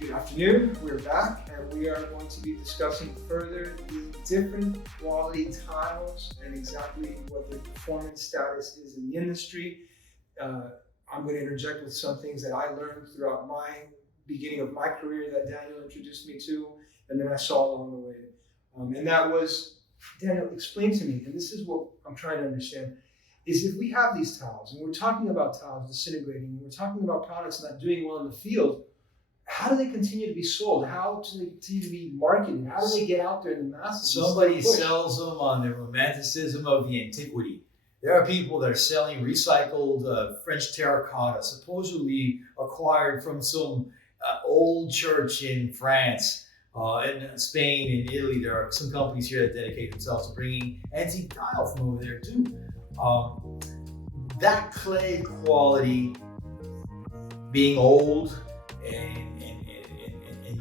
Good afternoon, we're back and we are going to be discussing further the different quality tiles and exactly what their performance status is in the industry. I'm going to interject with some things that I learned throughout my beginning of my career that Daniel introduced me to and then I saw along the way. And that was, Daniel, explain to me, and this is what I'm trying to understand, is if we have these tiles and we're talking about tiles disintegrating, and we're talking about products not doing well in the field, how do they continue to be sold? How do they continue to be marketed? How do they get out there in the masses? Somebody sells them on the romanticism of the antiquity. There are people that are selling recycled French terracotta, supposedly acquired from some old church in France, in Spain, in Italy. There are some companies here that dedicate themselves to bringing antique tile from over there too. That clay quality being old and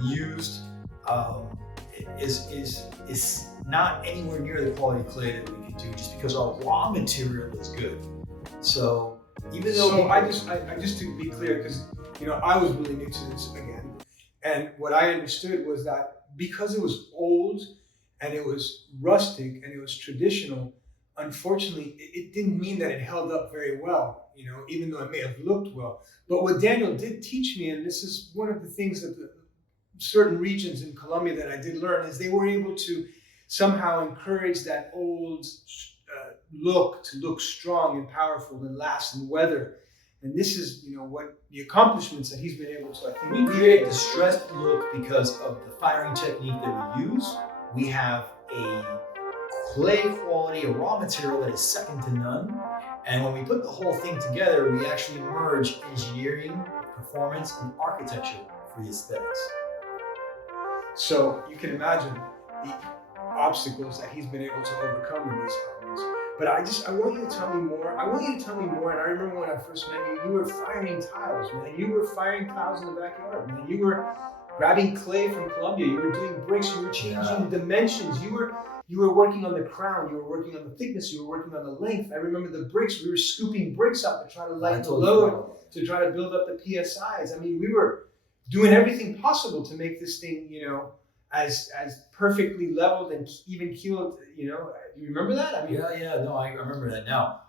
used is not anywhere near the quality clay that we can do just because our raw material is good. So even though I just to be clear, because I was really new to this again, and what I understood was that because it was old and it was rustic and it was traditional, unfortunately it didn't mean that it held up very well, even though it may have looked well. But what Daniel did teach me, and this is one of the things that certain regions in Colombia that I did learn, is they were able to somehow encourage that old look to look strong and powerful and last and weather. And this is, what the accomplishments that he's been able to, I think, we create the stressed look because of the firing technique that we use. We have a clay quality, a raw material that is second to none. And when we put the whole thing together, we actually merge engineering, performance, and architecture for the aesthetics. So you can imagine the obstacles that he's been able to overcome in these problems. But I want you to tell me more. And I remember when I first met you, you were firing tiles, man. You were firing tiles in the backyard, man. You were grabbing clay from Colombia. You were doing bricks. You were changing dimensions. You were working on the crown. You were working on the thickness. You were working on the length. I remember the bricks. We were scooping bricks up to try to lighten the load, to try to build up the PSIs. I mean, we were doing everything possible to make this thing, as perfectly leveled and even keeled. You remember that? I remember that now.